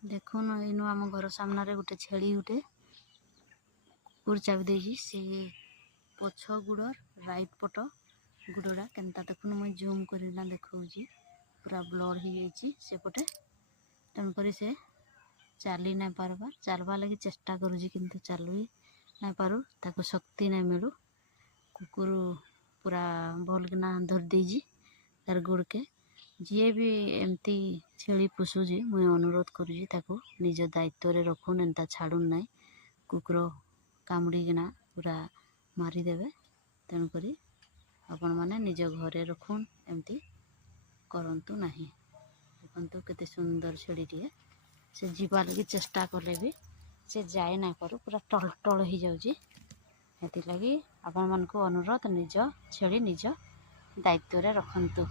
देखुन इनु आम घर सामने गोटे छेली गोटे कुकुर चाबी देजी से पछ गुड़र राइट पट गुड़ाटा केन्ता देखुन मुझे जूम करना देखा पूरा ब्लड हो जाइए सेपटे तेणुक से चली ना पार्बार चलवा लगी चेष्टा करुँच किंतु चलु ना पारू ताको शक्ति ना मिलू कुकुर पूरा भल किना धर देजी तार गोड़ के जी भी एमती छेली पोषुची मुझे अनुरोध करुँची ताको निज दायित्व रे रखुन एंता छाड़ुन ना कुकुर कामुड़ीना पूरा मारिदेवे तेणुक आपण मैंने निज घरे रखुन एमती करंतु नहीं। देखु केते सुंदर छेड़ीटे से जीवा लगी चेष्टा कले भी से जाए ना पारू पूरा टल टल हो जाऊँगी हेती लगी आपण मानक अनुरोध निज छेड़ी निज दायित्व रे रखंतु।